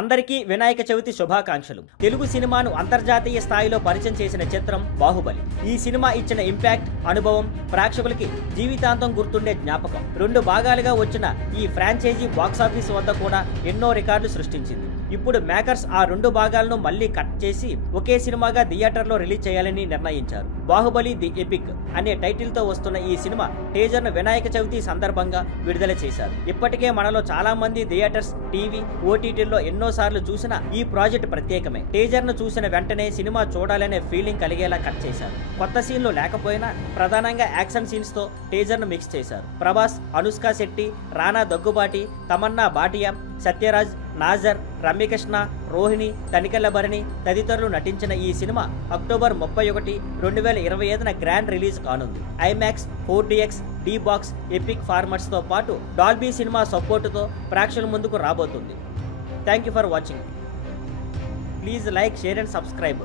అందరికీ వినాయక చవితి శుభాకాంక్షలు. తెలుగు సినిమాను అంతర్జాతీయ స్థాయిలో పరిచయం చేసిన చిత్రం బాహుబలి. ఈ సినిమా ఇచ్చిన ఇంపాక్ట్, అనుభవం ప్రేక్షకులకి జీవితాంతం గుర్తుండే జ్ఞాపకం. 2 భాగాలుగా వచ్చిన ఈ ఫ్రాంచైజీ బాక్సాఫీస్ వద్ద కూడా ఎన్నో రికార్డులు సృష్టించింది. ఇప్పుడు మేకర్స్ ఆ 2 భాగాలను మళ్లీ కట్ చేసి ఒకే సినిమాగా థియేటర్లో రిలీజ్ చేయాలని నిర్ణయించారు. బాహుబలి ది ఎపిక్ అనే టైటిల్ తో వస్తున్న ఈ సినిమా టీజర్ ను వినాయక చవితి సందర్భంగా విడుదల చేశారు. ఇప్పటికే మనలో చాలా మంది థియేటర్స్, టీవీ, ఓటీటీల్లో ఎన్నోసార్లు చూసిన ఈ ప్రాజెక్ట్ ప్రత్యేకమే. టీజర్ ను చూసిన వెంటనే సినిమా చూడాలనే ఫీలింగ్ కలిగేలా కట్ చేశారు. కొత్త సీన్లు లేకపోయినా ప్రధానంగా యాక్షన్ సీన్స్ తో టీజర్ ను మిక్స్ చేశారు. ప్రభాస్, అనుష్క శెట్టి, రానా దగ్గుబాటి, తమన్నా భాటియా, సత్యరాజ్, నాజర్, రమ్యకృష్ణ, రోహిణి, తనికెళ్ల భరణి తదితరులు నటించిన ఈ సినిమా అక్టోబర్ 31, 2025న గ్రాండ్ రిలీజ్ కానుంది. IMAX, 4DX, D-Box, epic formats తో పాటు డాల్బీ సినిమా సపోర్టుతో ప్రేక్షకుల ముందుకు రాబోతుంది. Thank you for watching. Please like, share and subscribe.